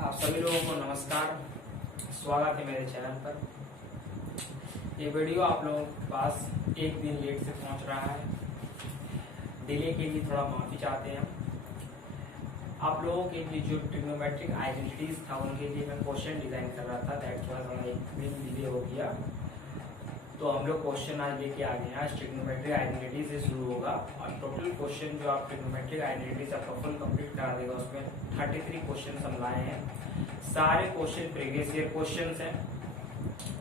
आप सभी लोगों को नमस्कार, स्वागत है मेरे चैनल पर। ये वीडियो आप लोगों के पास एक दिन लेट से पहुंच रहा है। डिले के लिए थोड़ा माफी चाहते हैं। आप लोगों के लिए जो ट्रिग्नोमेट्रिक आइडेंटिटीज था उनके लिए मैं क्वेश्चन डिजाइन कर रहा था, दैट थोड़ा एक दिन डिले हो गया। तो हम लोग क्वेश्चन आज लेके आ गए हैं। आज ट्रिग्नोमेट्रिक आइडेंटिटी से शुरू होगा और टोटल क्वेश्चन जो आप ट्रिग्नोमेट्रिक आइडेंटिटीज आपका फुल कंप्लीट करा देगा। उसमें 33 क्वेश्चन हम लाए हैं। सारे क्वेश्चन प्रीवियस ईयर क्वेश्चन हैं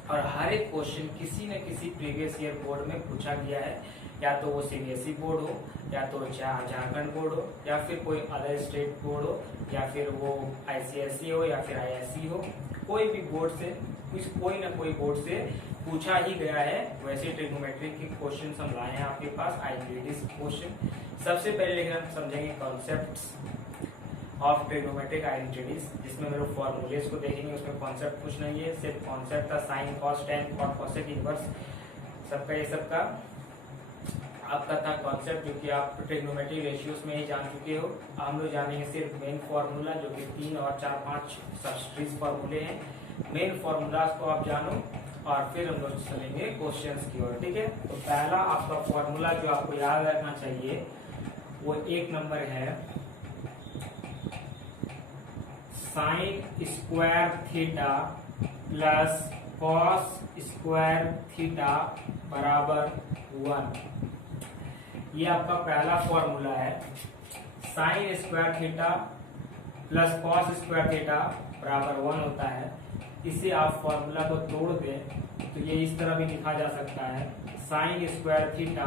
और हर एक क्वेश्चन किसी न किसी प्रीवियस ईयर बोर्ड में पूछा गया है, या तो वो सीबीएसई बोर्ड हो, या तो झारखंड बोर्ड हो, या फिर कोई अदर स्टेट बोर्ड हो, या फिर वो आईसीएसई हो, या फिर आईएससी हो। कोई भी बोर्ड से कोई ना कोई बोर्ड से पूछा ही गया है। वैसे ट्रिग्नोमेट्रिक के क्वेश्चन हम लाए हैं आपके पास, आइडेंटिटीज क्वेश्चन। सबसे पहले लेकिन हम समझेंगे कॉन्सेप्ट्स ऑफ ट्रिग्नोमेट्रिक आइडेंटिटीज, जिसमें मेरे फॉर्मूलेज को देखेंगे। उसमें कॉन्सेप्ट कुछ नहीं है, सिर्फ कॉन्सेप्ट था sine cos tan cot cosec inverse सबका ये सबका आपका था कॉन्सेप्ट, जो कि आप ट्रिग्नोमेट्रिक रेशियोज में ही जान चुके हो। हम लोग जानेंगे सिर्फ मेन फॉर्मूला, जो कि 3 और 4 5 सब्सट्रीज फॉर्मूले हैं। मेन फॉर्मूलाज को आप जानो और फिर हम लोग चलेंगे क्वेश्चंस की ओर, ठीक है। तो पहला आपका फॉर्मूला जो आपको याद रखना चाहिए वो 1 नंबर है, sign square theta plus cos square theta बराबर 1। ये आपका पहला फॉर्मूला है। Sign square theta plus cos square theta बराबर 1 होता है। इसे आप फॉर्मूला को तोड़ दें तो ये इस तरह भी लिखा जा सकता है, साइन स्क्वायर थीटा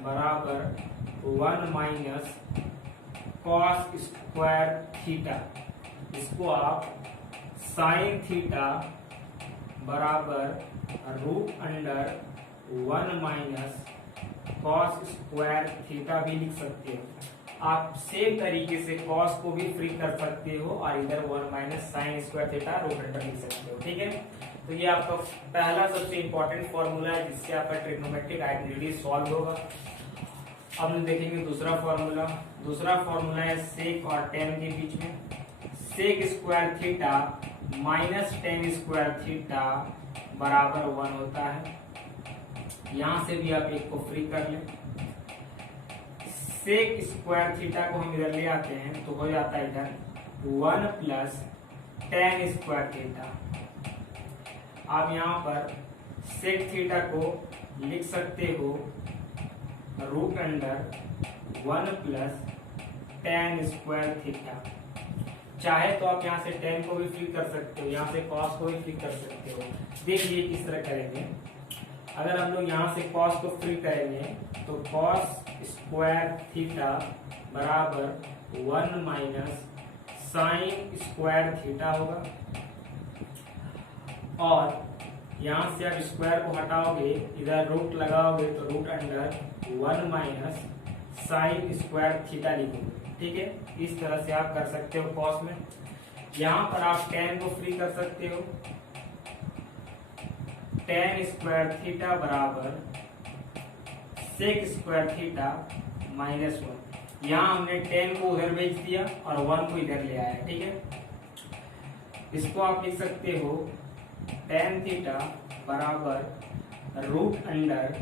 बराबर 1 माइनस कॉस स्क्वायर थीटा। इसको आप साइन थीटा बराबर root under 1 minus cos square theta भी लिख सकते हो। आप सेम तरीके से कॉस को भी फ्री कर सकते हो और इधर 1 minus sine square theta root under लिख सकते हो, ठीक है। तो ये आपका पहला सबसे इंपॉर्टेंट फॉर्मूला है, जिससे आपका ट्रिग्नोमेट्रिक आइडेंटिटी सॉल्व होगा। अब हम देखेंगे दूसरा फॉर्मूला। दूसरा फॉर्मूला है सेक और टेन के बीच में। Sec square theta minus tan square theta बराबर 1 होता है। यहां से भी आप एक को फ्री कर लें। सेक स्क्वायर थीटा को हम इधर ले आते हैं तो हो जाता है इधर 1 प्लस टेन स्क्वायर थीटा। आप यहाँ पर सेक थीटा को लिख सकते हो root under 1 plus tan square theta. चाहे तो आप यहाँ से टेन को भी फ्री कर सकते हो, यहाँ से कॉस को भी फ्री कर सकते हो। देखिए किस तरह करेंगे। अगर हम लोग यहाँ से कॉस को फ्री करेंगे तो कॉस स्क्वायर थीटा बराबर 1 माइनस साइन स्क्वायर थीटा होगा, और यहाँ से आप स्क्वायर को हटाओगे, इधर रूट लगाओगे तो root under 1 minus sine square theta लिखोगे, ठीक है। इस तरह से आप कर सकते हो कॉस में। यहाँ पर आप टेन को फ्री कर सकते हो, टेन स्क्वायर थीटा बराबर सेक स्क्वायर थीटा माइनस 1। यहाँ हमने टेन को उधर भेज दिया और 1 को इधर ले आया, ठीक है। इसको आप लिख सकते हो टेन थीटा बराबर root under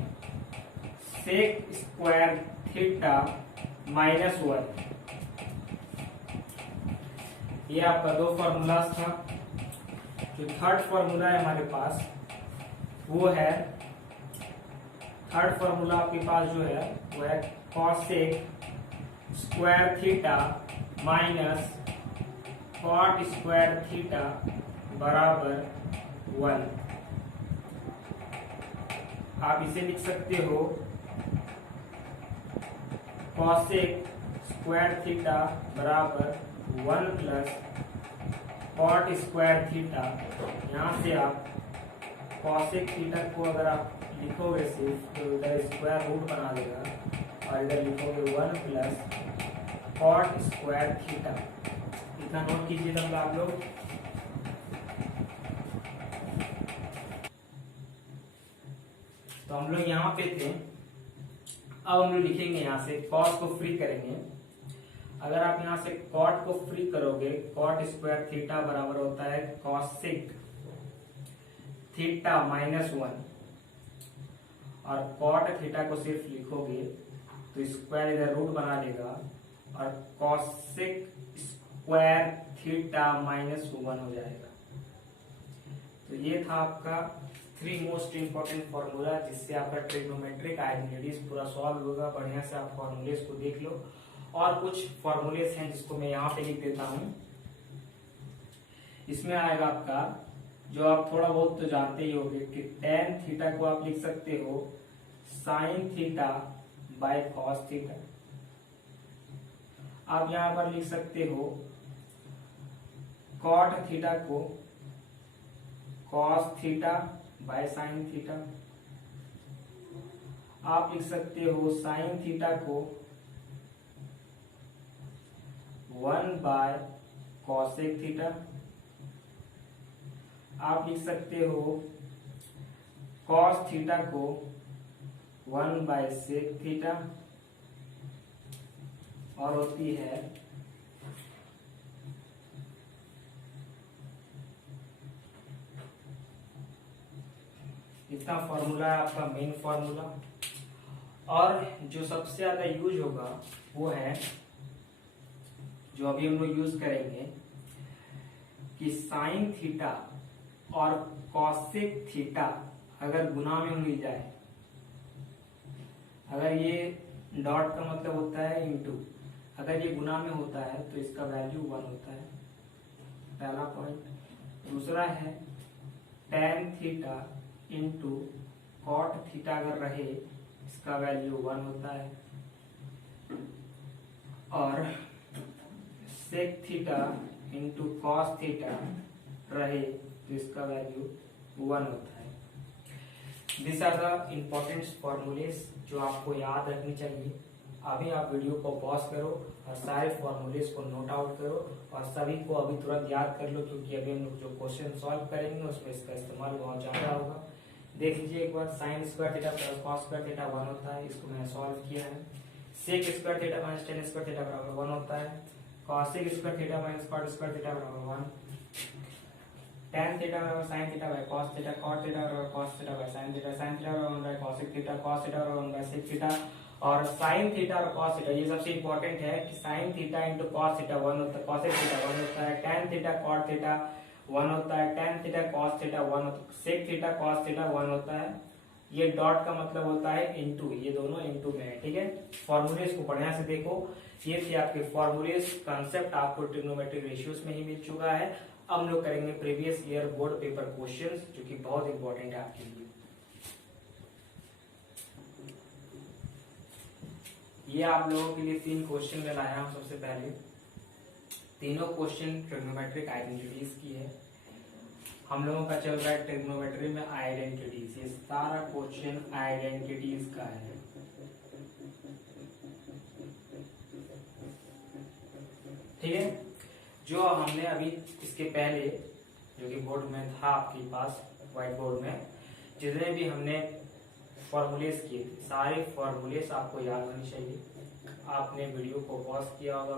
sec square theta minus 1। ये आपका 2 फॉर्मूलाज था। जो थर्ड फॉर्मूला है हमारे पास वो है, थर्ड फॉर्मूला आपके पास जो है वो है cosec square theta minus cot square theta बराबर 1। आप इसे लिख सकते हो कॉसेक स्क्वायर थीटा बराबर 1 प्लस कॉट स्क्वायर थीटा। यहाँ से आप कॉसेक थीटा को अगर आप लिखोगे सिर्फ तो इधर स्क्वायर रूट बना देगा, और इधर लिखोगे 1 प्लस कॉट स्क्वायर थीटा। इतना नोट कीजिएगा आप लोग। तो हम लोग यहाँ पे थे। अब हम लोग लिखेंगे यहाँ से कॉस को फ्री करेंगे। अगर आप यहाँ से कॉट को फ्री करोगे, कॉट स्क्वायर थीटा बराबर होता है कॉसिक थीटा -1, और कॉट थीटा को सिर्फ लिखोगे तो स्क्वायर इधर रूट बना लेगा और कॉसिक स्क्वायर थीटा -1 हो जाएगा। तो ये था आपका 3 मोस्ट इंपॉर्टेंट फॉर्मूला, जिससे आपका ट्रिग्नोमेट्रिक आइडेंटिटीज पूरा सॉल्व होगा। बढ़िया से आप फॉर्मूलेस को देख लो। और कुछ फॉर्मूलेस हैं जिसको मैं यहाँ पे लिख देता हूँ। इसमें आएगा आपका, जो आप थोड़ा बहुत तो जानते ही होंगे, कि tan थीटा को आप लिख सकते हो sin theta by cos theta. आप यहाँ पर लिख सकते हो cot थीटा को cos theta by sin theta. आप लिख सकते हो sin थीटा को 1 बाय cosec थीटा। आप लिख सकते हो cos थीटा को 1 बाय sec थीटा, और होती है इतना फॉर्मूला है आपका मेन फॉर्मूला। और जो सबसे ज्यादा यूज होगा वो है, जो अभी हम लोग यूज करेंगे, कि साइन थीटा और कॉसेक थीटा अगर गुना में मिल जाए, अगर ये डॉट का मतलब होता है इनटू, अगर ये गुना में होता है तो इसका वैल्यू 1 होता है, पहला पॉइंट। दूसरा है tan theta into cot theta अगर रहे, इसका वैल्यू 1 होता है। और sec theta into cos theta रहे तो इसका वैल्यू 1 होता है। This are the important formulas जो आपको याद रखनी चाहिए। अभी आप वीडियो को पॉज करो और सारे फॉर्मूलेस को नोट आउट करो, और सभी को अभी तुरंत याद कर लो, क्योंकि अभी हम लोग जो क्वेश्चन सॉल्व करेंगे उसमें इसका इस्तेमाल बहुत ज्यादा होगा। देख लीजिए एक बार, sine square theta plus cos square theta 1 होता है, इसको मैंने सॉल्व किया है। Sec square theta minus tan square theta बराबर 1 होता है। Cosec square theta minus cot square theta बराबर 1। tan थीटा बराबर sin theta by cos theta, cot theta बराबर cos theta by sin theta, sin theta बराबर 1 by cosec theta, cos theta बराबर 1 by sec theta. और sin theta और cos theta, ये सबसे important है कि sin theta into cos theta 1 होता है, cosec थीटा 1 होता है, tan थीटा cot थीटा 1 होता है, tan थीटा cos थीटा 1 होता है, sec थीटा cos थीटा 1 होता है। ये डॉट का मतलब होता है इनटू, ये दोनों इनटू में है, ठीक है। फॉर्मूलेस को बढ़िया से देखो। ये थे आपके फॉर्मूलेस, कंसेप्ट आपको ट्रिग्नोमेट्रिक रेशियोज में ही मिल चुका है। अब हम लोग करेंगे previous year board paper questions, जो कि बहुत इंपॉर्टेंट है आपके लिए। ये आप लोगों के लिए 3 क्वेश्चन में लाया हूं। सबसे पहले तीनों क्वेश्चन ट्रिग्नोमेट्रिक आइडेंटिटीज की है। हम लोगों का चल रहा है ट्रिग्नोमेट्री में आइडेंटिटीज, ये सारा क्वेश्चन आइडेंटिटीज का है। ठीक है, जो हमने अभी इसके पहले, जो कि बोर्ड में था आपके पास व्हाइट बोर्ड में, जितने भी हमने फॉर्मूलेस किए थे, सारे फॉर्मूलेस आपको याद होने चाहिए। आपने वीडियो को पॉज किया होगा,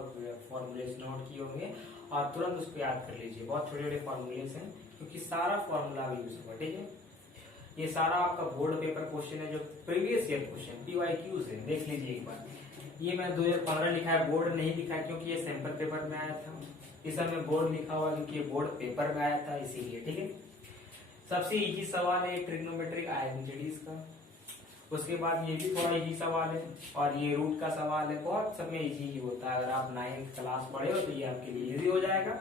फॉर्मूलेस नोट किए होंगे और तुरंत उसको याद कर लीजिए। बहुत छोटे छोटे फॉर्मूलेस हैं, क्योंकि सारा फॉर्मूला भी यूज होगा। ठीक है, ये सारा आपका बोर्ड पेपर क्वेश्चन है, जो प्रीवियस ईयर क्वेश्चन PYQs है। देख लीजिए एक बार, ये मैंने 2015 लिखा है, बोर्ड नहीं लिखा है क्योंकि ये सैंपल पेपर में आया था। इस समय बोर्ड लिखा हुआ क्योंकि ये बोर्ड पेपर में आया था, इसीलिए। ठीक है, सबसे इजी सवाल है ट्रिग्नोमेट्रिक आइडेंटिटीज का। उसके बाद ये भी थोड़ा इजी सवाल है, और ये रूट का सवाल है। बहुत सब में इजी ही होता है। अगर आप 9th क्लास पढ़े हो तो ये आपके लिए इजी हो जाएगा।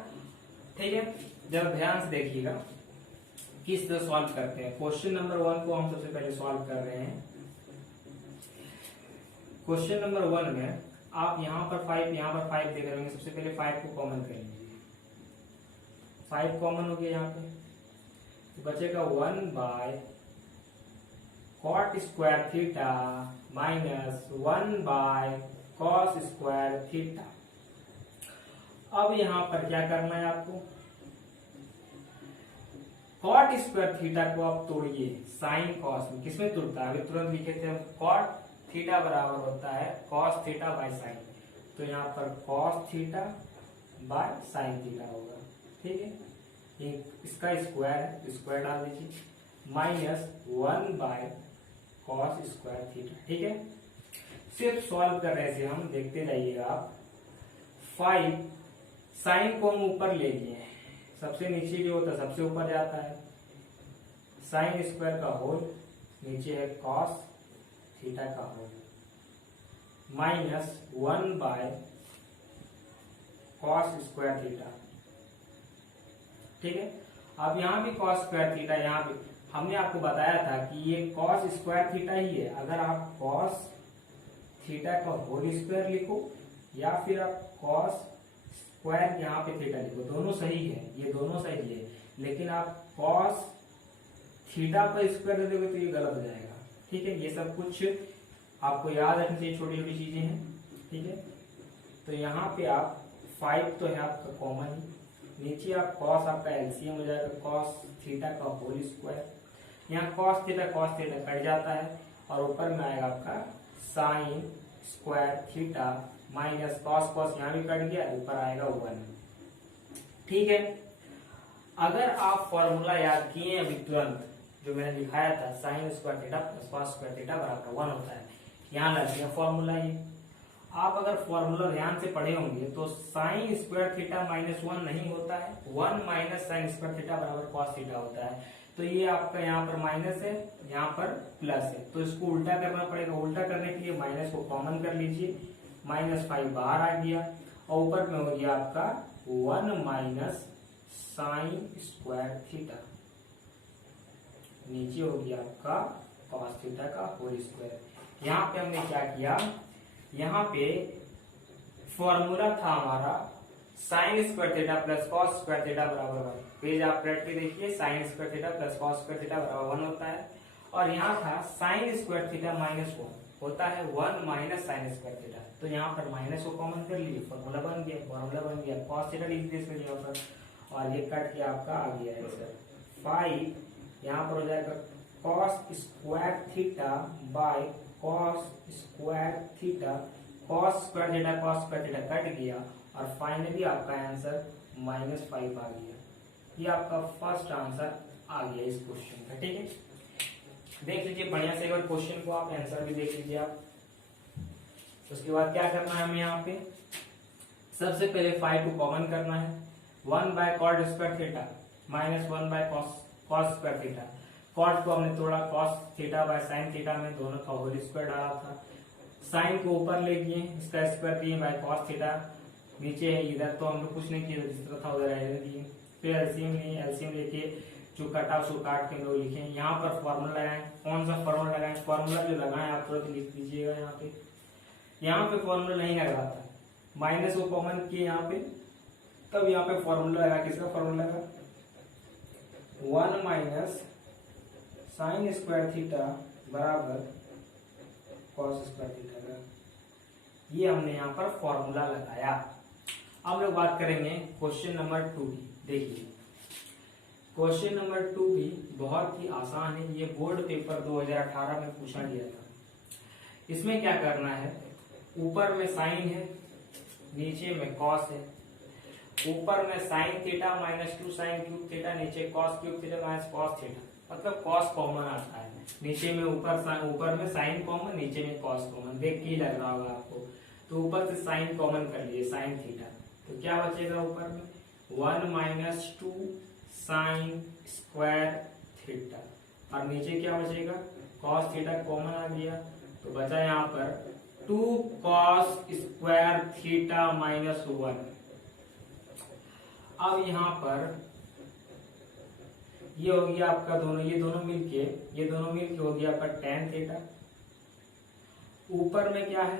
ठीक है, जब ध्यान से देखिएगा किस तरह सॉल्व करते हैं। क्वेश्चन नंबर 1 को हम सबसे पहले सॉल्व कर रहे हैं। क्वेश्चन नंबर 1 में आप यहाँ पर 5, यहाँ पर 5 देख रहे होंगे। सबसे पहले 5 को कॉमन कर लीजिए। 5 कॉमन हो गया यहाँ पे, तो बचेगा 1 by cot square theta minus 1 by cos square theta. अब यहाँ पर क्या करना है आपको, कॉट स्क्वायर थीटा को आप तोड़िए साइन कॉस में। किसमें तोड़ता है, अभी तुरंत लिखे थे हम, कॉट थीटा बराबर होता है कॉस थीटा बाय साइन। तो यहाँ पर cos theta by sine theta होगा। ठीक है, इसका स्क्वायर है, स्क्वायर डाल दीजिए, minus 1 by cos square theta. ठीक है, सिर्फ सॉल्व कर रहे थे हम, देखते जाइएगा आप। 5 साइन को हम ऊपर ले लिए, सबसे नीचे जो होता है सबसे ऊपर जाता है, साइन स्क्वायर का होल, नीचे है कॉस थीटा का whole, minus 1 by cos square theta. ठीक है, अब यहाँ भी कॉस स्क्वायर थीटा, यहाँ भी हमने आपको बताया था कि ये कॉस स्क्वायर थीटा ही है। अगर आप कॉस थीटा का होल स्क्वायर लिखो या फिर आप कॉस स्क्वायर यहाँ पे थीटा लिखो, दोनों सही है, ये दोनों सही है। लेकिन आप कॉस थीटा पर स्क्वायर दे दोगे तो ये गलत हो जाएगा। ठीक है, ये सब कुछ आपको याद रखनी चाहिए, छोटी छोटी चीजें हैं। ठीक है, तो यहाँ पे आप 5 तो है आपका कॉमन ही, नीचे आप कॉस, आपका एलसीएम हो जाएगा कॉस थीटा का होल स्क्वायर, यहाँ कॉस थीटा कट जाता है, और ऊपर में आएगा आपका sign square theta minus cos, cos यहाँ भी कट गया, ऊपर आएगा 1। ठीक है, अगर आप फॉर्मूला याद किए अभी तुरंत, जो मैंने दिखाया था, sign square theta plus cos square theta बराबर 1 होता है, यहाँ लग गया फॉर्मूला ये। आप अगर फॉर्मूला ध्यान से पढ़े होंगे तो साइन स्क्वायर थीटा माइनस 1 नहीं होता है, 1 माइनस साइन स्क्वायर थीटा बराबर कॉस थीटा होता है। तो ये आपका यहाँ पर माइनस है, यहाँ पर प्लस है, तो इसको उल्टा करना पड़ेगा। उल्टा करने के लिए माइनस को कॉमन कर लीजिए, -5 बाहर आ गया, और ऊपर में हो गया आपका 1 माइनस साइन स्क्वायर थीटा, नीचे हो गया आपका कॉस थीटा का होल स्क्वायर। यहाँ पे हमने क्या किया, यहाँ पे फॉर्मूला था हमारा sign square theta plus cos square theta बराबर 1। पेज आप पलट के देखिए, sign square theta plus cos square theta बराबर 1 होता है, और यहाँ था साइन स्क्वायर थीटा माइनस 1 होता है 1 माइनस साइन स्क्वायर थीटा। तो यहाँ पर माइनस को कॉमन कर लिए, फॉर्मूला बन गया, कॉस थीटा लिख दिए इसमें यहाँ पर, और ये कट के आपका आ गया है सर 5, यहाँ पर हो जाएगा cos square theta by cos square theta, cos square theta cut गया, और फाइनली आपका आंसर -5 आ गया। ये आपका फर्स्ट आंसर आ गया इस क्वेश्चन का। ठीक है, देख लीजिए बढ़िया से एक बार क्वेश्चन को, आप आंसर भी देख लीजिए आप। उसके बाद क्या करना है हमें, यहाँ पे सबसे पहले 5 को कॉमन करना है, 1 by cot square theta minus 1 by cos square theta. Cot को हमने तोड़ा, cos theta by sine theta में दोनों का होल स्क्वायर डाला था, साइन को ऊपर ले गए, इसका स्क्वायर दिए बाय कॉस थीटा, नीचे है इधर तो हम लोग कुछ नहीं किया, जिस तरह था उधर रहने दिए। फिर एलसीएम लेके जो कटा उसको काट के हम लोग लिखे, यहाँ पर फॉर्मूला लगाए। कौन सा फॉर्मूला लगाए, फॉर्मूला जो लगाए आप तुरंत लिख दीजिएगा। यहाँ पे फॉर्मूला नहीं लगा था, माइनस को कॉमन किए यहाँ पे, तब यहाँ पे फॉर्मूला लगा। किसका फॉर्मूला लगा, 1 माइनस साइन स्क्वायर थीटा बराबर कॉस स्क्वायर थीटा का, ये हमने यहाँ पर फॉर्मूला लगाया। अब लोग बात करेंगे क्वेश्चन नंबर 2 की। देखिए क्वेश्चन नंबर 2 भी बहुत ही आसान है, ये बोर्ड पेपर 2018 में पूछा गया था। इसमें क्या करना है, ऊपर में साइन है, नीचे में कॉस है, ऊपर में sine theta -2 sine cube theta, नीचे cos cube theta minus cos theta, मतलब कॉस कॉमन आता है। नीचे में ऊपर में साइन कॉमन, नीचे में कॉस कॉमन, देख के ही लग रहा होगा आपको। तो ऊपर से साइन कॉमन कर लिए, साइन थीटा, तो क्या बचेगा ऊपर में 1 - 2 साइन स्क्वायर थीटा, और नीचे क्या बचेगा, कॉस थीटा कॉमन आ गया, तो बचा यहाँ पर 2 कॉस स्क्वायर थीटा -1। अब यहाँ पर ये हो गया आपका दोनों, ये दोनों मिलके हो गया आपका tan थीटा। ऊपर में क्या है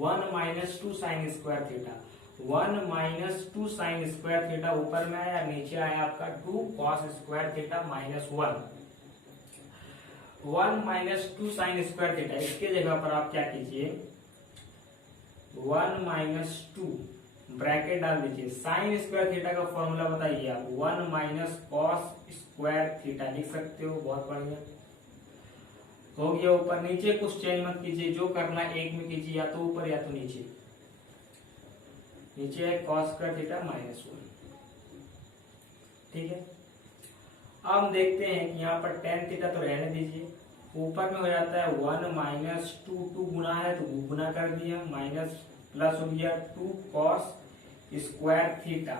1 - 2 sign square theta, 1 - 2 sign square theta ऊपर में आया, नीचे आया आपका 2 cos square theta -1। 1 - 2 sign square theta, इसके जगह पर आप क्या कीजिए, 1 - 2 ब्रैकेट डाल दीजिए, साइन स्क्वायर थीटा का फॉर्मूला बताइए आप, 1 - कॉस स्क्वायर थीटा लिख सकते हो। बहुत बढ़िया हो गया। ऊपर नीचे कुछ चेंज मत कीजिए, जो करना एक में कीजिए, या तो ऊपर या तो नीचे। नीचे है cos स्क्वायर थीटा माइनस 1। ठीक है, अब हम देखते हैं कि यहाँ पर tan थीटा तो रहने दीजिए, ऊपर में हो जाता है 1 माइनस 2 गुना है तो गुना कर दिया, माइनस प्लस हो गया 2 cos स्क्वायर थीटा,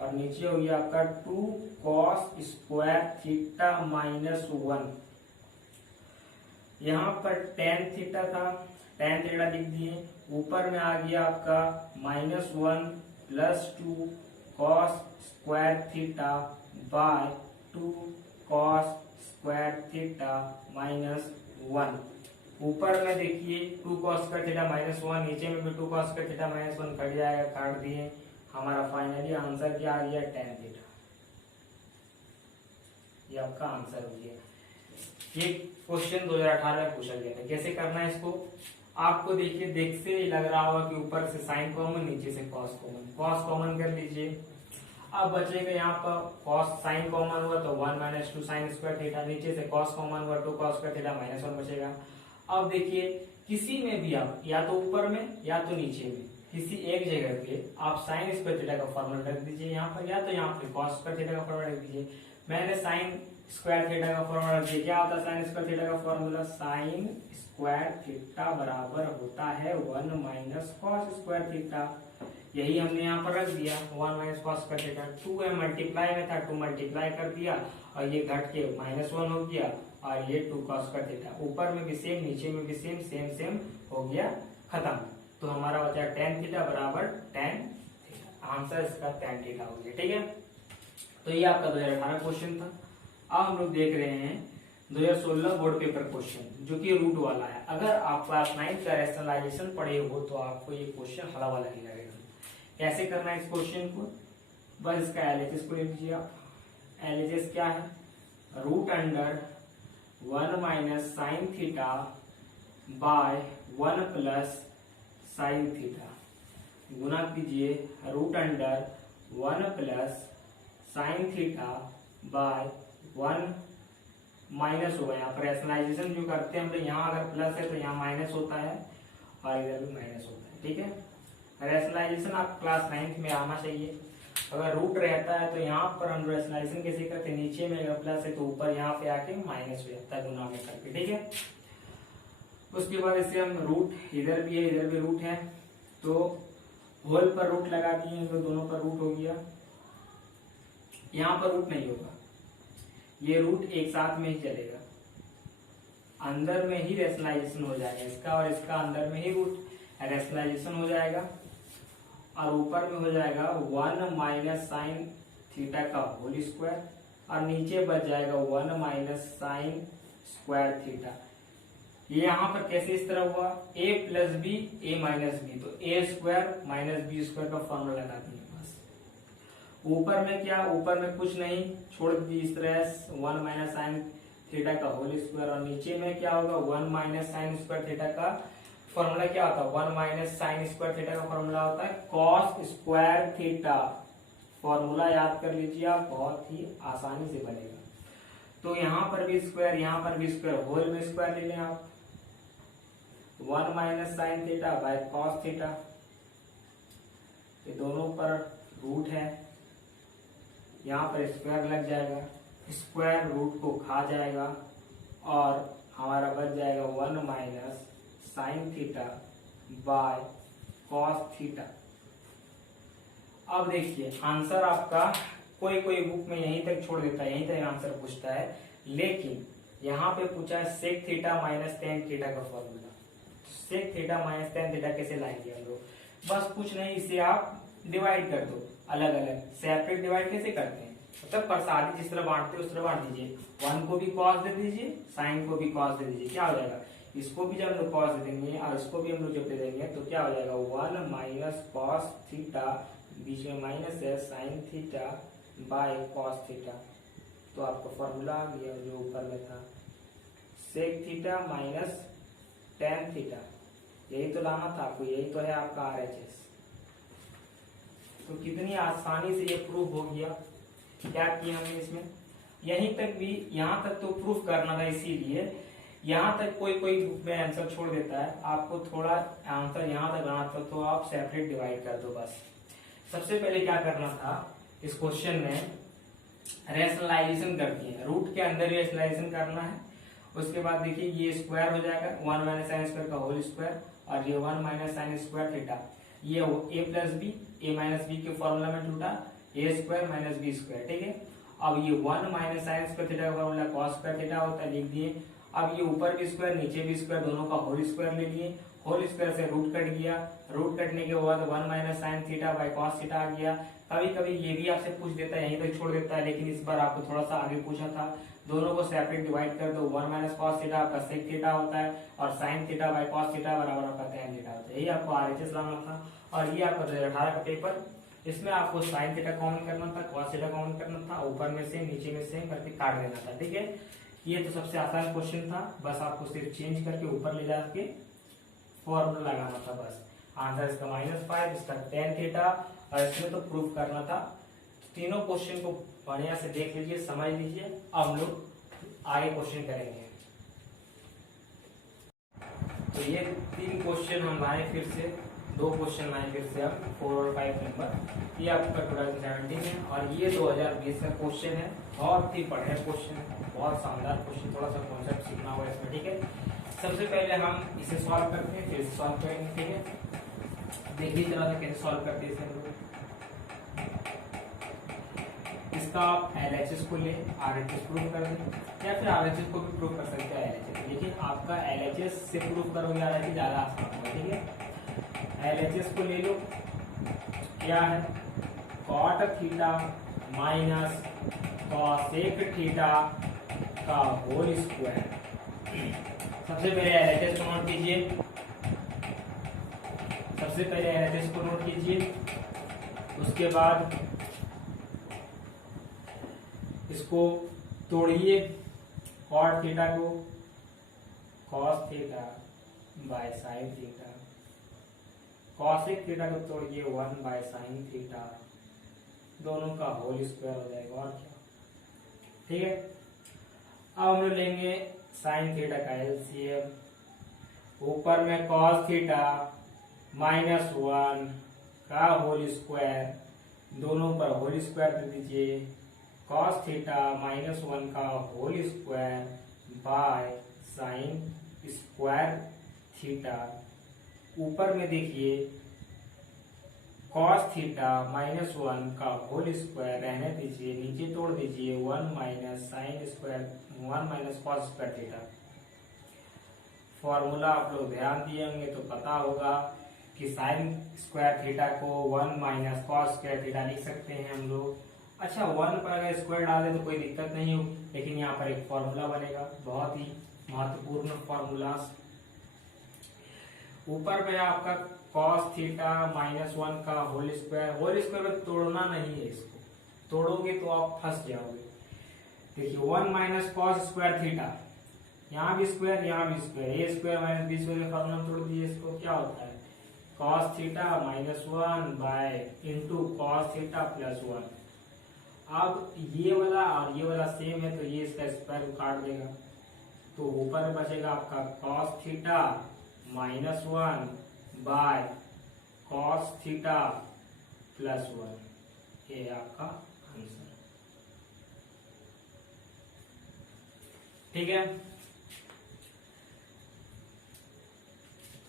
और नीचे हो गया आपका 2 cos स्क्वायर थीटा माइनस 1। यहाँ पर tan थीटा था, tan थीटा लिख दिए, ऊपर में आ गया आपका minus 1 plus 2 cos square theta by 2 cos square theta minus 1। ऊपर में देखिए 2 cos स्क्वायर थीटा माइनस 1, नीचे में भी 2 cos square theta minus 1 cut जाएगा, काट दिए। हमारा फाइनली आंसर क्या आ गया, tan थीटा। ये आपका आंसर हो गया। ये क्वेश्चन 2018 में पूछा गया था। कैसे करना है इसको, आपको देखिए देख से लग रहा होगा कि ऊपर से साइन कॉमन, नीचे से कॉस कॉमन, कॉस कॉमन कर लीजिए। अब बचेगा यहाँ पर कॉस, साइन कॉमन हुआ तो 1 माइनस 2 साइन स्क्वायर थीटा, नीचे से कॉस कॉमन हुआ 2 cos स्क्वायर थीटा माइनस 1 बचेगा। अब देखिए किसी में भी आप या तो ऊपर में या तो नीचे में किसी एक जगह पे आप साइन स्क्वायर थीटा का फॉर्मूला रख दीजिए यहाँ पर, या तो यहाँ पे कॉस स्क्वायर थीटा का फॉर्मूला रख दीजिए। मैंने साइन स्क्वायर थीटा का फॉर्मूला रख दिया। क्या होता है साइन स्क्वायर थीटा का फॉर्मूला, साइन स्क्वायर थीटा बराबर होता है 1 माइनस कॉस स्क्वायर थीटा। यही हमने यहाँ पर रख दिया 1 माइनस कॉस स्क्वायर थीटा। 2 है मल्टीप्लाई में था, 2 मल्टीप्लाई कर दिया और ये घट के माइनस 1 हो गया, और ये 2 cos स्क्वायर थीटा, ऊपर में भी सेम नीचे में भी सेम, सेम सेम हो गया, खत्म। तो हमारा बचा tan थीटा बराबर tan थीटा। आंसर इसका tan थीटा हो गया। ठीक है, तो ये आपका 2018 क्वेश्चन था। अब हम लोग देख रहे हैं 2016 बोर्ड पेपर क्वेश्चन, जो कि रूट वाला है। अगर आप क्लास 9 का रैशनलाइजेशन पढ़े हो तो आपको ये क्वेश्चन हवा वाला ही लगेगा। कैसे करना है इस क्वेश्चन को, बस इसका एलएचएस को ले लीजिए आप। एलएचएस क्या है, root under 1 minus sine theta by 1 plus sine theta, गुना कीजिए root under 1 plus sine theta by 1 minus होगा। यहाँ पर रैशनलाइजेशन जो करते हैं हम लोग, यहाँ अगर प्लस है तो यहाँ माइनस होता है और इधर भी माइनस होता है। ठीक है, रैशनलाइजेशन आप क्लास 9 में आना चाहिए। अगर रूट रहता है तो यहाँ पर हम रैशनलाइजेशन कैसे करते हैं, नीचे में अगर प्लस है तो ऊपर यहाँ पे आके माइनस हो जाता है गुना में करके। ठीक है, उसके बाद इसे हम रूट, इधर भी है इधर भी रूट है, तो होल पर रूट लगा दिए, तो दोनों पर रूट हो गया। यहाँ पर रूट नहीं होगा, ये रूट एक साथ में ही चलेगा, अंदर में ही रैशनलाइजेशन हो जाएगा इसका, और इसका अंदर में ही रूट रैशनलाइजेशन हो जाएगा, और ऊपर में हो जाएगा 1 माइनस साइन थीटा का होल स्क्वायर, और नीचे बच जाएगा 1 माइनस साइन स्क्वायर थीटा। ये यहाँ पर कैसे इस तरह हुआ, a plus B A minus B, तो A square minus B square का फॉर्मूला लगा दिए बस। ऊपर में क्या, ऊपर में कुछ नहीं, छोड़ दी इस तरह 1 माइनस साइन थीटा का होल स्क्वायर, और नीचे में क्या होगा 1 माइनस साइन स्क्वायर थीटा का फॉर्मूला क्या होता है, 1 माइनस साइन स्क्वायर थीटा का फॉर्मूला होता है कॉस स्क्वायर थीटा। फॉर्मूला याद कर लीजिए आप, बहुत ही आसानी से बनेगा। तो यहाँ पर भी स्क्वायर, यहाँ पर भी स्क्वायर, होल में स्क्वायर ले लें आप, 1 minus sine theta by cos theta, ये दोनों पर रूट है, यहाँ पर स्क्वायर लग जाएगा, स्क्वायर रूट को खा जाएगा, और हमारा बच जाएगा 1 minus sine theta by cos theta. अब देखिए आंसर आपका कोई कोई बुक में यहीं तक छोड़ देता है, यहीं तक आंसर पूछता है, लेकिन यहाँ पे पूछा है sec theta minus tan theta का formula. Sec theta minus tan theta कैसे लाएंगे हम लोग, बस कुछ नहीं, इसे आप डिवाइड कर दो अलग अलग, सेपरेट डिवाइड कैसे करते हैं, मतलब प्रसादी जिस तरह बांटते हैं उस तरह बांट दीजिए। 1 को भी कॉस दे दीजिए, साइन को भी कॉस दे दीजिए, क्या हो जाएगा, इसको भी जब हम लोग कॉस दे देंगे और इसको भी हम लोग जब दे देंगे तो क्या हो जाएगा 1 माइनस कॉस थीटा, बीच में माइनस है, sine theta by cos theta. तो आपका फॉर्मूला आ गया जो ऊपर में था, sec theta minus tan theta, यही तो लाना था आपको, यही तो है आपका RHS। तो कितनी आसानी से ये प्रूफ हो गया। क्या किया हमने इसमें, यहीं तक भी, यहाँ तक तो प्रूफ करना था, इसीलिए यहाँ तक कोई कोई बुक में आंसर छोड़ देता है, आपको थोड़ा आंसर यहाँ तक आना था तो आप सेपरेट डिवाइड कर दो बस। सबसे पहले क्या करना था, इस क्वेश्चन में रेशनलाइजेशन कर दिए, रूट के अंदर रेशनलाइजेशन करना है। उसके बाद देखिए ये स्क्वायर हो जाएगा 1 माइनस साइन स्क्वायर का होल स्क्वायर, और ये 1 माइनस साइन स्क्वायर थीटा, ये a plus B, A minus B के फॉर्मूला में टूटा, A square minus B square, ठीक है। अब ये 1 माइनस साइन स्क्वायर थीटा का फॉर्मूला कॉस स्क्वायर थीटा होता है, लिख दिए। अब ये ऊपर भी स्क्वायर नीचे भी स्क्वायर, दोनों का होल स्क्वायर ले लिए, होल स्क्वायर से रूट कट गया, रूट कटने के बाद 1 minus sine theta by cos theta आ गया। कभी कभी ये भी आपसे पूछ देता है, यहीं तक छोड़ देता है, लेकिन इस बार आपको थोड़ा सा आगे पूछा था, दोनों को सेपरेट डिवाइड कर दो, 1 माइनस कॉस थीटा आपका सेक थीटा होता है, और sign theta by cos theta बराबर आपका tan थीटा होता है। यही आपको RHS लाना था। और ये आपका 2018 का पेपर, इसमें आपको साइन थीटा कॉमन करना था, कॉस थीटा कॉमन करना था, ऊपर में से नीचे में से करके काट देना था, ठीक है। ये तो सबसे आसान क्वेश्चन था, बस आपको सिर्फ चेंज करके ऊपर ले जाके फॉर्मूला लगाना था बस। आंसर इसका -5, इसका tan थीटा, और इसमें तो प्रूफ करना था। तीनों क्वेश्चन को बढ़िया से देख लीजिए, समझ लीजिए। अब हम लोग आगे क्वेश्चन करेंगे। तो ये 3 क्वेश्चन हम लाए, फिर से 2 क्वेश्चन लाए फिर से, अब 4 और 5 नंबर। ये आपका 2017 है, और ये 2020 का क्वेश्चन है। बहुत ही बढ़िया क्वेश्चन है, बहुत शानदार क्वेश्चन, थोड़ा सा कॉन्सेप्ट सीखना होगा इसमें, ठीक है। सबसे पहले हम इसे सॉल्व करते हैं, फिर सॉल्व करेंगे, ठीक है। देखिए जरा सा कैसे सॉल्व करते हैं इसे हम लोग। इसका आप LHS को ले, RHS प्रूव कर दें, या फिर RHS को भी प्रूव कर सकते हैं LHS, लेकिन आपका LHS से प्रूव करोगे RHS ज्यादा आसान होगा, ठीक है। LHS को ले लो, क्या है, cot theta minus cosec theta का होल स्क्वायर। सबसे पहले LHS को नोट कीजिए, सबसे पहले LHS को नोट कीजिए, उसके बाद इसको तोड़िए, cot थीटा को cos theta by sin theta, cosec theta को तोड़िए 1 बाय sin थीटा, दोनों का होल स्क्वायर हो जाएगा, और क्या, ठीक है। अब हम लोग लेंगे sin थीटा का LCM, ऊपर में cos थीटा -1 का होल स्क्वायर, दोनों पर होल स्क्वायर दे दीजिए, cos थीटा -1 का whole square by sine square theta. ऊपर में देखिए cos थीटा -1 का होल स्क्वायर रहने दीजिए, नीचे तोड़ दीजिए 1 minus sine square 1 minus cos square theta. Formula आप लोग ध्यान दिए होंगे तो पता होगा कि साइन स्क्वायर थीटा को 1 माइनस कॉस स्क्वायर थीटा लिख सकते हैं हम लोग। अच्छा, 1 पर अगर स्क्वायर डाल दे तो कोई दिक्कत नहीं होगी, लेकिन यहाँ पर एक फॉर्मूला बनेगा, बहुत ही महत्वपूर्ण फॉर्मूला। ऊपर में आपका cos थीटा -1 का होल स्क्वायर में तोड़ना नहीं है, इसको तोड़ोगे तो आप फंस जाओगे। देखिए 1 माइनस कॉस स्क्वायर थीटा, यहाँ भी स्क्वायर यहाँ भी square, A square minus B square formula तोड़ दिए, इसको क्या होता है cos theta -1 by into cos theta +1। अब ये वाला और ये वाला सेम है, तो ये इसका स्क्वायर को काट देगा, तो ऊपर में बचेगा आपका cos theta -1 by cos theta +1। ये आपका आंसर, ठीक है।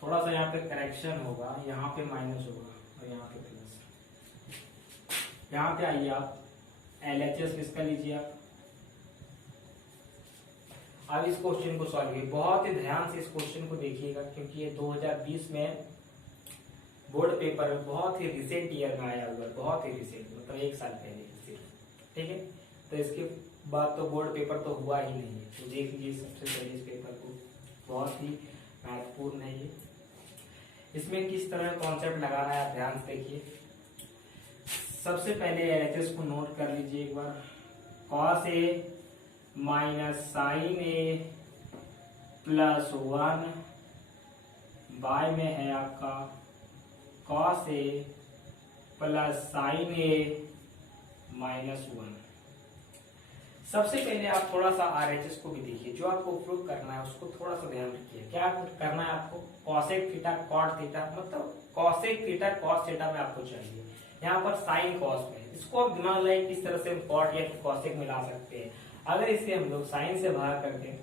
थोड़ा सा यहाँ पे करेक्शन होगा, यहाँ पे माइनस होगा और यहाँ पे प्लस। यहाँ पे आइए आप LHS इसका लीजिए आप। अब इस क्वेश्चन को सॉल्व कीजिए, बहुत ही ध्यान से इस क्वेश्चन को देखिएगा, क्योंकि ये 2020 में बोर्ड पेपर बहुत ही रिसेंट ईयर में आया हुआ है, बहुत ही रिसेंट, मतलब 1 साल पहले सिर्फ, ठीक है। तो इसके बाद तो बोर्ड पेपर तो हुआ ही नहीं है, तो देख लीजिए सबसे पहले इस पेपर को, बहुत ही महत्वपूर्ण है ये। इसमें किस तरह कॉन्सेप्ट लगाना है आप ध्यान से देखिए। सबसे पहले LHS को नोट कर लीजिए एक बार, cos A minus sine A +1 by में है आपका cos A plus sine A -1। सबसे पहले आप थोड़ा सा RHS को भी देखिए, जो आपको प्रूव करना है उसको थोड़ा सा ध्यान रखिए। क्या करना है आपको, cosec थीटा cot थीटा, मतलब cosec थीटा cos थीटा में आपको चाहिए, यहाँ पर साइन कॉस में, इसको आप दिमाग लगाइए किस तरह से हम कॉट या कॉसेक मिला सकते हैं। अगर इसे हम लोग साइन से भाग कर दें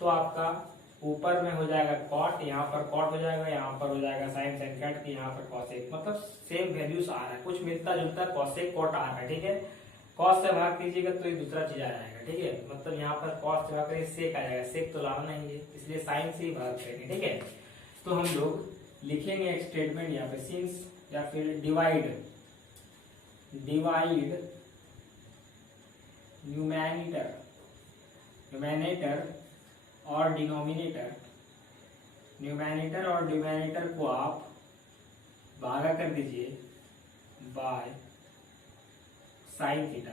तो आपका ऊपर में हो जाएगा कॉट, यहाँ पर कॉट हो जाएगा, यहाँ पर हो जाएगा साइन साइन कट, यहाँ पर कॉसेक, मतलब सेम वैल्यूज आ रहा है, कुछ मिलता जुलता कॉसेक कॉट आ रहा है, ठीक है। कॉस से भाग कीजिएगा तो ये दूसरा चीज आ जाएगा, ठीक है, मतलब यहाँ पर कॉस से भाग करें सेक आ जाएगा, सेक तो लाना नहीं है, इसलिए साइन से ही भाग करेंगे, ठीक है। तो हम लोग लिखेंगे एक स्टेटमेंट यहाँ पे, सिंस या फिर डिवाइड न्यूमैरेटर और डिनोमिनेटर को आप भागा कर दीजिए bye sine theta.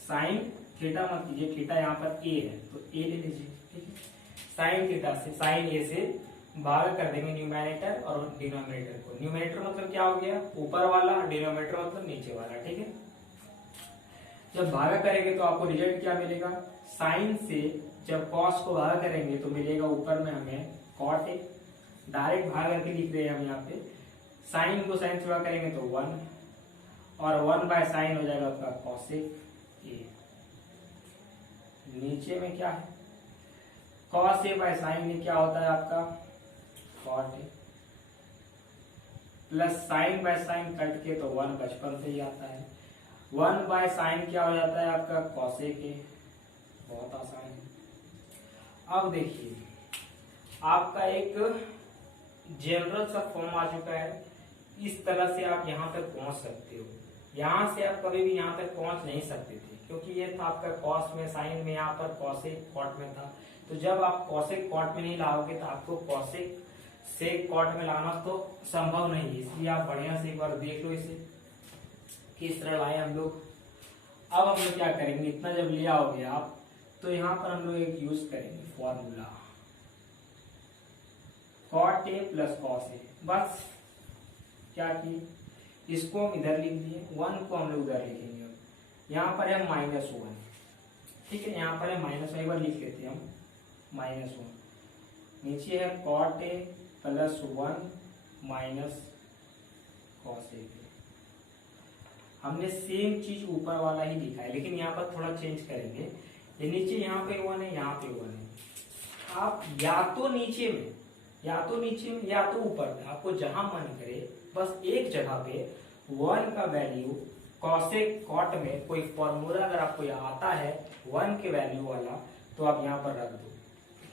Sine theta मत कीजिए, थीटा यहाँ पर ए है तो ए ले लीजिए, ठीक है। साइन थीटा से, साइन ए से भाग कर देंगे न्यूमैरेटर और डिनोमिनेटर को। न्यूमैरेटर मतलब क्या हो गया, ऊपर वाला, डिनोमिनेटर मतलब नीचे वाला, ठीक है। जब भागा करेंगे तो आपको रिजल्ट क्या मिलेगा, साइन से जब कॉस को भागा करेंगे तो मिलेगा ऊपर में हमें कॉट ए, डायरेक्ट भाग करके लिख रहे हैं हम यहाँ पे। साइन को साइन से भाग करेंगे तो 1 और 1 बाय साइन हो जाएगा आपका कॉसेक ए। नीचे में क्या है, कॉस ए बाय साइन में क्या होता है आपका cot A, plus sine by sine cut के तो 1 बचपन से ही आता है। 1 बाय साइन क्या हो जाता है आपका कॉसेक ए, बहुत आसान है। अब देखिए आपका एक जनरल सा फॉर्म आ चुका है, इस तरह से आप यहाँ तक पहुंच सकते हो। यहाँ से आप कभी भी यहाँ तक पहुंच नहीं सकते थे क्योंकि ये था आपका कॉस में, साइन में, यहाँ पर कॉसेक कॉट में था। तो जब आप कॉसेक कॉट में नहीं लाओगे तो आपको कॉसेक से कॉट में लाना तो संभव नहीं है, इसलिए आप बढ़िया से एक बार देख लो इसे किस तरह लाए हम लोग। अब हम लोग क्या करेंगे, इतना जब लिया हो गया आप तो यहाँ पर हम लोग एक यूज करेंगे formula cot A plus cos A. बस क्या की, इसको हम इधर लिख दिए, 1 को हम लोग उधर लिखेंगे। यहाँ पर है -1, ठीक है, यहाँ पर है -1, एक बार लिख लेते हैं हम -1। नीचे है cot A plus 1 minus cos A. हमने सेम चीज ऊपर वाला ही लिखा है लेकिन यहाँ पर थोड़ा चेंज करेंगे। ये नीचे यहाँ पे 1 है, यहाँ पे 1 है। आप या तो नीचे में या तो ऊपर में, आपको जहां मन करे बस एक जगह पे 1 का वैल्यू कॉसेक कॉट में कोई फॉर्मूला अगर आपको आता है 1 के वैल्यू वाला तो आप यहाँ पर रख दो।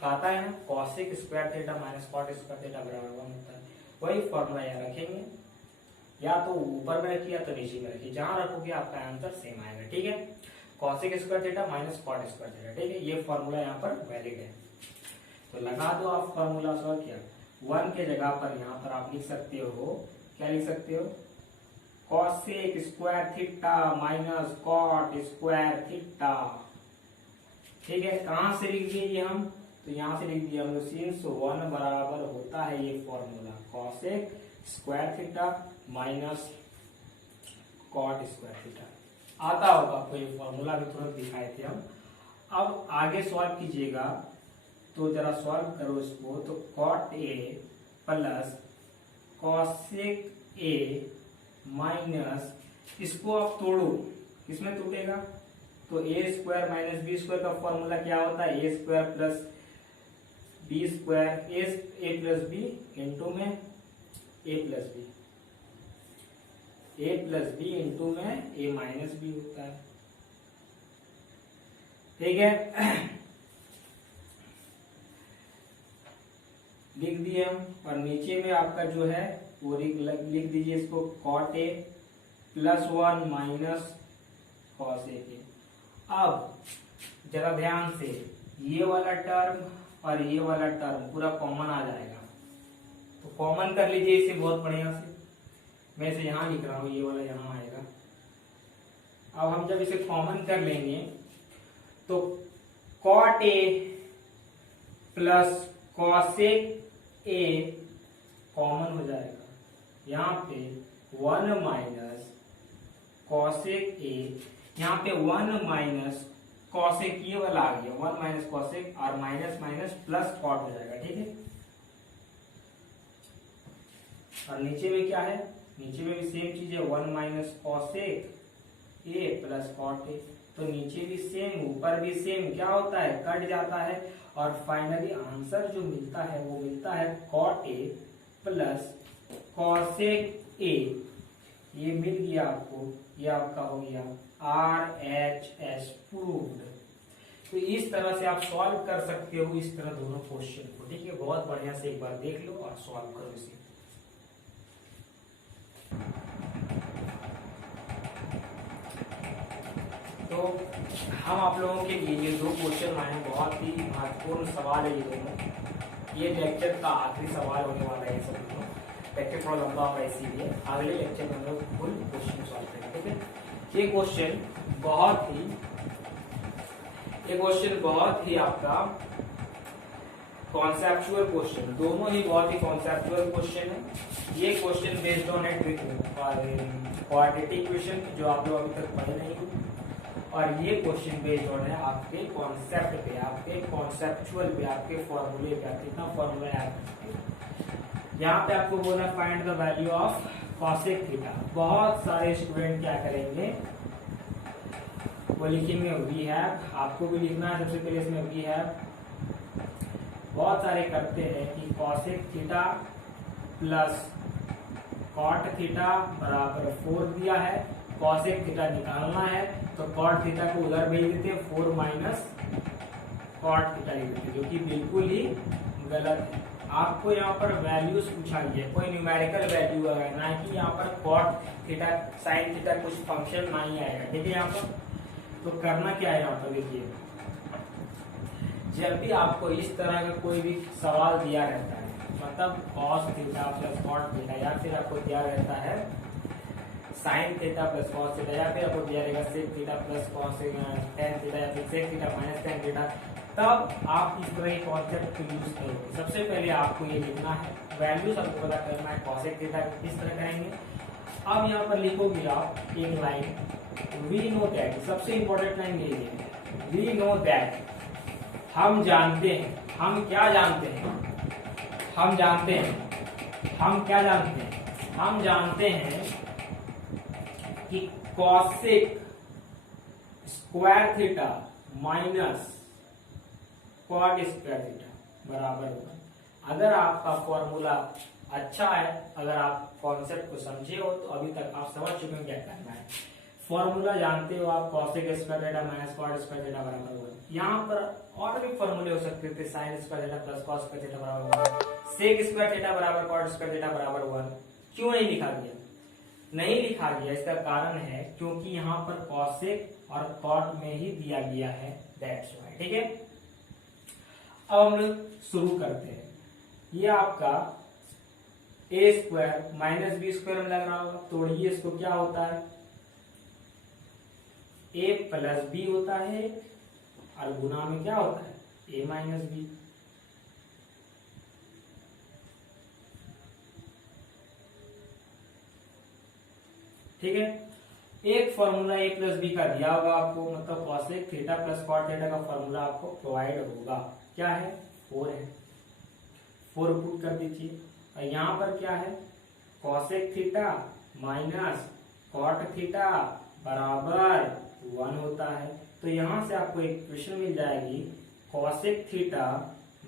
आता है ना cosec square theta minus cot square theta बराबर 1 होता है, वही फॉर्मूला यहाँ रखेंगे। या तो ऊपर में रखिए या तो नीचे में रखिए, जहां रखोगे आपका आंसर सेम आएगा, ठीक है। Cosec square theta minus cot square theta, ठीक है, ये फॉर्मूला यहाँ पर वैलिड है। तो लगा दो आप फॉर्मूला सॉल्व किया। 1 के जगह पर यहाँ पर आप लिख सकते हो, क्या लिख सकते हो, cosec square theta minus cot square theta, ठीक है। कहां से लिख दिए ये हम, तो यहाँ से लिख दिया हम लोग, सिंस 1 बराबर होता है ये formula cosec square theta minus cot square theta. आता होगा आपको ये फॉर्मूला भी तुरंत दिखाए थे हम। अब आगे सॉल्व कीजिएगा तो जरा सॉल्व करो इसको, तो cot A plus cosec A minus, इसको आप तोड़ो, किसमें टूटेगा, तो A square minus B square का फॉर्मूला क्या होता है, A square plus B square, A plus B into में ए प्लस बी इंटू में ए माइनस बी होता है, ठीक है। लिख दिए हम, और नीचे में आपका जो है वो लिख दीजिए इसको cot A plus 1 minus cos A के। अब जरा ध्यान से ये वाला टर्म और ये वाला टर्म पूरा कॉमन आ जाएगा, तो कॉमन कर लीजिए इसे बहुत बढ़िया से। मैं इसे यहाँ लिख रहा हूँ, ये वाला यहाँ आएगा। अब हम जब इसे कॉमन कर लेंगे तो cot A plus cosec A common हो जाएगा, यहाँ पे 1 माइनस कॉसेक ए, यहाँ पे 1 माइनस कॉसेक ये वाला आ गया, 1 माइनस कॉसेक और माइनस माइनस प्लस कॉट हो जाएगा, ठीक है। और नीचे में क्या है, नीचे में भी सेम चीज है, 1 minus cosec A plus cot A. तो नीचे भी सेम ऊपर भी सेम, क्या होता है, कट जाता है और फाइनली आंसर जो मिलता है वो मिलता है cot A plus cosec A. ये मिल गया आपको, ये आपका हो गया RHS प्रूव्ड। तो इस तरह से आप सॉल्व कर सकते हो इस तरह दोनों क्वेश्चन को, ठीक है। बहुत बढ़िया से एक बार देख लो और सॉल्व करो इसे। तो हम आप लोगों के लिए ये 2 क्वेश्चन आए हैं, बहुत ही महत्वपूर्ण सवाल है ये दोनों। ये लेक्चर का आखिरी सवाल होने वाला है, सब दोनों लेक्चर थोड़ा लंबा होगा, इसीलिए अगले लेक्चर में हम लोग फुल क्वेश्चन सॉल्व करेंगे, ठीक है। ये क्वेश्चन बहुत ही आपका कॉन्सेप्चुअल क्वेश्चन, दोनों ही बहुत ही कॉन्सेप्चुअल क्वेश्चन है। ये question based on quadratic equation जो आप लोग अभी तक पढ़े नहीं हो, और ये क्वेश्चन बेस्ड ऑन है आपके कॉन्सेप्ट पे, आपके कॉन्सेप्चुअल पे, आपके फॉर्मूले पे। आप कितना फॉर्मूला याद रखते हो। यहाँ पे आपको बोला find the value of cosec theta. बहुत सारे स्टूडेंट क्या करेंगे, वो लिखेंगे वी हैव, आपको भी लिखना है सबसे पहले इसमें वी हैव। बहुत सारे करते हैं कि cosec theta plus cot theta बराबर 4 दिया है, कॉसेक थीटा निकालना है तो कॉट थीटा को उधर भेज देते हैं, 4 माइनस कॉट थीटा लिख देते, जो कि बिल्कुल ही गलत है। आपको यहाँ पर वैल्यूज पूछा गया, कोई न्यूमेरिकल वैल्यू है ना, कि यहाँ पर कॉट थीटा साइन थीटा कुछ फंक्शन नहीं आएगा, ठीक है। यहाँ पर तो करना क्या है, यहाँ पर देखिए, जब भी आपको इस तरह का कोई भी सवाल दिया रहता है, मतलब cos theta plus cot theta, या फिर आपको दिया रहता है sine theta plus cos theta, या फिर आपको दिया रहेगा sec theta plus cos tan theta, या फिर sec theta minus tan theta, तब आप इस तरह के कॉन्सेप्ट को यूज करोगे। सबसे पहले आपको ये लिखना है, वैल्यूज आपको पता करना है, कॉसेक थीटा किस तरह करेंगे। अब यहाँ पर लिखोगे आप एक लाइन, वी नो दैट, सबसे इंपॉर्टेंट लाइन ये है, वी नो दैट, हम जानते हैं। हम क्या जानते हैं, हम जानते हैं, हम क्या जानते हैं, हम जानते हैं कि cosec square theta minus cot square theta बराबर होगा। अगर आपका फॉर्मूला अच्छा है, अगर आप कॉन्सेप्ट को समझे हो, तो अभी तक आप समझ चुके हैं क्या करना है। फॉर्मूला जानते हो आप, cosec square theta minus cot square theta बराबर होगा। यहाँ पर और भी फॉर्मूले हो सकते थे, sign square theta plus cos square theta बराबर होगा, सेक स्क्वायर थीटा बराबर कॉट स्क्वायर थीटा बराबर होगा। क्यों नहीं लिखा गया, नहीं लिखा गया, इसका कारण है क्योंकि यहाँ पर कॉसेक और कॉट में ही दिया गया है, दैट्स व्हाई, ठीक है। अब हम लोग शुरू करते हैं। ये आपका ए स्क्वायर माइनस बी स्क्वायर में लग रहा होगा, तोड़िए इसको, क्या होता है, ए प्लस बी होता है, और गुना में क्या होता है, ए माइनस बी। ठीक है, एक फॉर्मूला ए प्लस बी का दिया होगा आपको, मतलब cosec theta plus cot theta का फॉर्मूला आपको प्रोवाइड होगा। क्या है, 4 है, 4 पुट कर दीजिए। और यहाँ पर क्या है, cosec theta minus cot theta बराबर 1 होता है। तो यहाँ से आपको एक इक्वेशन मिल जाएगी, cosec theta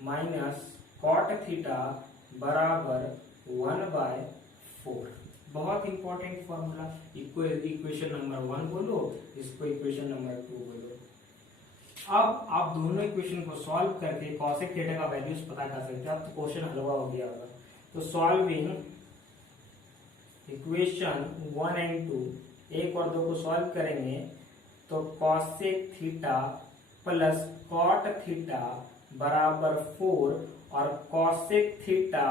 minus cot theta बराबर 1/4। बहुत इंपॉर्टेंट फॉर्मूला। इक्वेशन नंबर 1 बोलो, इसको इक्वेशन नंबर 2 बोलो। अब आप दोनों इक्वेशन को सॉल्व करके कॉसेक थीटा का वैल्यूज पता कर सकते हैं। अब तो क्वेश्चन हलवा हो गया होगा। तो सॉल्विंग इक्वेशन 1 एंड 2, 1 और 2 को सॉल्व करेंगे तो cosec theta plus cot theta बराबर 4 और cosec theta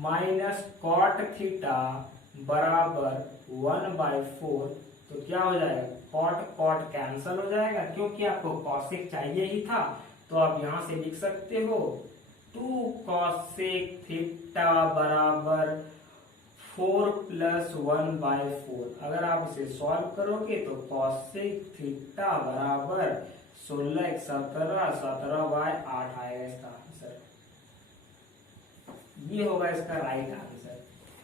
minus cot theta बराबर 1/4। तो क्या हो जाएगा, कॉट कॉट कैंसल हो जाएगा, क्योंकि आपको कॉसेक चाहिए ही था। तो आप यहां से लिख सकते हो 2 कॉसेक थीटा बराबर 4 + 1/4। अगर आप इसे सॉल्व करोगे तो कॉसेक थीटा बराबर 16 × 17, 17/8 आएगा इसका आंसर। ये होगा इसका राइट आंसर।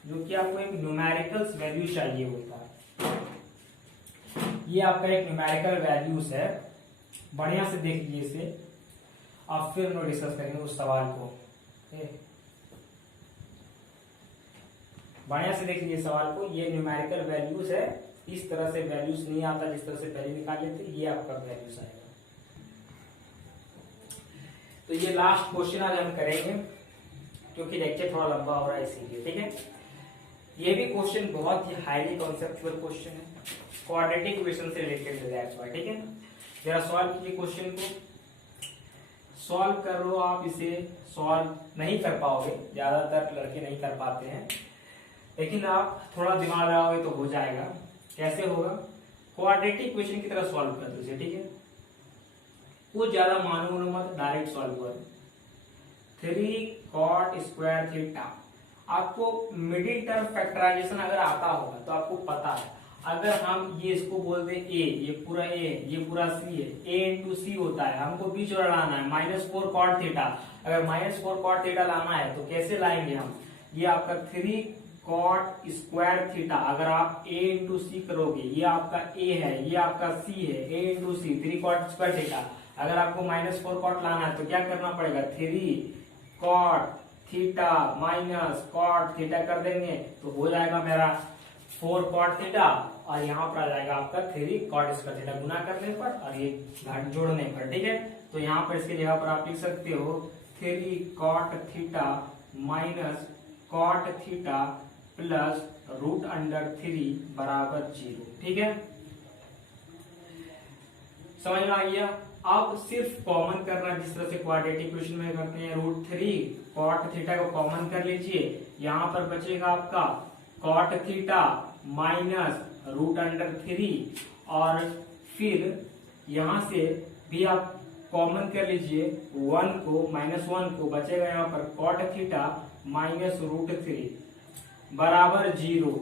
जो कि आपको एक न्यूमेरिकल्स वैल्यू चाहिए होता है। ये आपका एक न्यूमेरिकल वैल्यूज है, बढ़िया से देख लीजिए इसे, आप फिर हम डिस्कस करेंगे उस सवाल को। बढ़िया से देख लीजिए सवाल को, ये न्यूमेरिकल वैल्यूज है, इस तरह से वैल्यूज नहीं आता जिस तरह से पहले निकाल लेते, ये आपका वैल्यूज आएगा। तो ये लास्ट क्वेश्चन आज हम करेंगे क्योंकि लेक्चर थोड़ा लंबा हो रहा है इसीलिए, ठीक है। ये भी क्वेश्चन बहुत ही हाईली कॉन्सेप्चुअल क्वेश्चन है, क्वाड्रेटिक इक्वेशन से रिलेटेड है, दैट्स व्हाई, ठीक है। जरा सॉल्व कीजिए क्वेश्चन को, सॉल्व करो आप, इसे सॉल्व नहीं कर पाओगे, ज्यादातर लड़के नहीं कर पाते हैं, लेकिन आप थोड़ा दिमाग लगाओगे तो हो जाएगा। कैसे होगा, क्वाड्रेटिक इक्वेशन की तरह सॉल्व कर दीजिए, ठीक है। कुछ ज्यादा मानो मत, डायरेक्ट सॉल्व करो। 3 cot स्क्वायर थीटा, आपको मिडिल टर्म फैक्टराइजेशन अगर आता होगा तो आपको पता है, अगर हम ये इसको बोल दें ए, ये पूरा ए है, ये पूरा सी है, ए इंटू सी होता है, हमको बीच वाला लाना है -4 cot थीटा। अगर -4 cot थीटा लाना है तो कैसे लाएंगे हम, ये आपका 3 cot स्क्वायर थीटा, अगर आप a इंटू सी करोगे, ये आपका a है, ये आपका c है, a into C 3 cot square theta. अगर आपको -4 cot लाना है तो क्या करना पड़ेगा, 3 cot theta minus cot theta कर देंगे तो हो जाएगा मेरा 4 cot थीटा, और यहाँ पर आ जाएगा आपका 3 cot स्क्वायर थीटा गुना करने पर और ये घट जोड़ने पर, ठीक है। तो यहाँ पर इसकी जगह पर आप लिख सकते हो 3 cot theta minus cot theta plus √3 बराबर 0, ठीक है। समझ में आ गया। अब सिर्फ कॉमन करना, जिस तरह से क्वाड्रेटिक इक्वेशन में करते हैं, √3 cot थीटा को कॉमन कर लीजिए, यहाँ पर बचेगा आपका cot थीटा माइनस √3, और फिर यहाँ से भी आप कॉमन कर लीजिए 1 को, -1 को, बचेगा यहाँ पर cot थीटा माइनस √3 बराबर 0।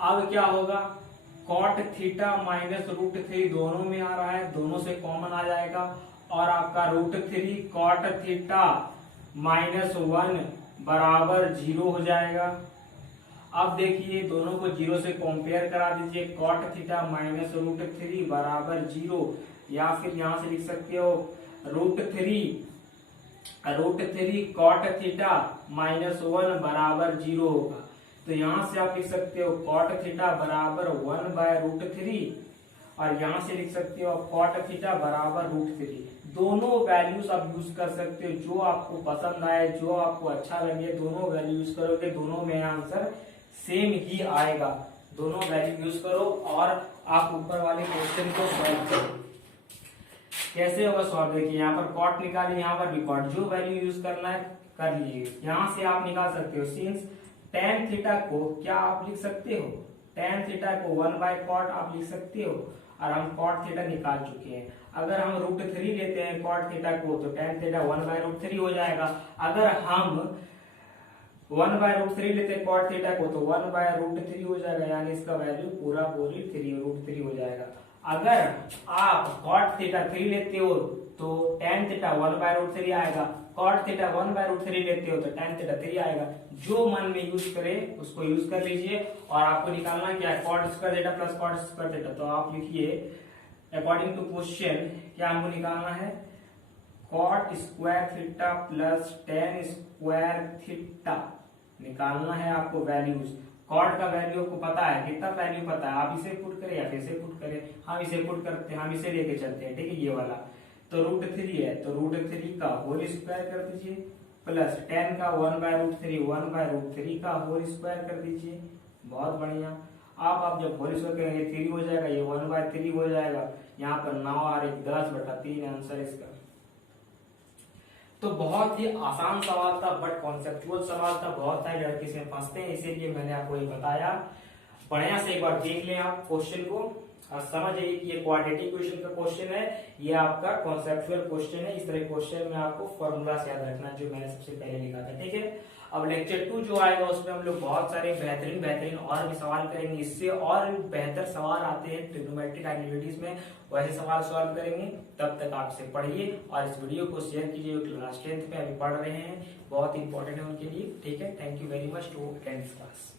अब क्या होगा, cot थीटा माइनस √3 दोनों में आ रहा है, दोनों से कॉमन आ जाएगा, और आपका √3 cot थीटा -1 बराबर 0 हो जाएगा। अब देखिए दोनों को 0 से कंपेयर करा दीजिए, cot थीटा माइनस √3 बराबर 0, या फिर यहां से लिख सकते हो √3 cot थीटा -1 बराबर 0 होगा। तो यहां से आप लिख सकते हो cot थीटा बराबर 1/√3, और यहां से लिख सकते हो cot थीटा बराबर √3। दोनों वैल्यूज आप यूज कर सकते हो, जो आपको पसंद आए, जो आपको अच्छा लगे, दोनों वैल्यू यूज करोगे, दोनों में आंसर सेम ही आएगा। दोनों वैल्यू यूज करो और आप ऊपर वाले क्वेश्चन को सॉल्व करो। कैसे होगा सॉल्व, देखिए यहाँ पर cot निकालिए, यहाँ पर भी cot, जो वैल्यू यूज करना है कर लीजिए। यहाँ से आप निकाल सकते हो, सिंस tan थीटा को क्या आप लिख सकते हो, tan थीटा को 1/cot आप लिख सकते हो, और हम cot थीटा निकाल चुके हैं। अगर हम √3 लेते हैं cot थीटा को तो tan थीटा 1/√3 हो जाएगा। अगर हम 1/√3 लेते हैं cot थीटा को तो 1/√3 हो जाएगा, यानी इसका वैल्यू पूरा पूरी √3 हो जाएगा। अगर आप cot थीटा 3 लेते हो तो tan थीटा 1/√3 आएगा, cot थीटा 1/√3 लेते हो तो tan थीटा 3 आएगा। जो मन में यूज करे उसको यूज कर लीजिए, और आपको निकालना क्या है, cot square theta plus cot square theta. तो आप लिखिए अकॉर्डिंग टू क्वेश्चन क्या हमको निकालना है, cot square theta plus tan square theta निकालना है आपको वैल्यूज। cot का वैल्यू आपको पता है, कितना वैल्यू पता है, आप इसे पुट करें या फिर इसे पुट करें, हम इसे पुट करते हैं, हम इसे लेके चलते हैं, ठीक है। ये वाला तो √3 है, तो √3 का होल स्क्वायर कर दीजिए, प्लस tan का 1/√3 का होल स्क्वायर कर दीजिए। बहुत बढ़िया। आप जब होल स्क्वायर करेंगे 3 हो जाएगा, ये 1/3 हो जाएगा, यहाँ पर 9 और 1 10/3 आंसर इसका। तो बहुत ही आसान सवाल था, बट कॉन्सेप्चुअल सवाल था, बहुत सारे लड़के इसमें फंसते हैं, इसीलिए मैंने आपको ये बताया। बढ़िया से एक बार देख लें आप क्वेश्चन को और समझ जाइए कि ये क्वाड्रेटिक इक्वेशन का क्वेश्चन है, ये आपका कॉन्सेप्चुअल क्वेश्चन है। इस तरह क्वेश्चन में आपको फॉर्मूला याद रखना जो मैंने सबसे पहले लिखा था, ठीक है। अब लेक्चर 2 जो आएगा उसमें हम लोग बहुत सारे बेहतरीन और भी सवाल करेंगे, इससे और बेहतर सवाल आते हैं ट्रिग्नोमेट्रिक आइडेंटिटीज में, वैसे सवाल सॉल्व करेंगे। तब तक आप इसे पढ़िए और इस वीडियो को शेयर कीजिए क्लास 10th में अभी पढ़ रहे हैं, बहुत इंपॉर्टेंट है उनके लिए। ठीक है, thank you very much to attend this class.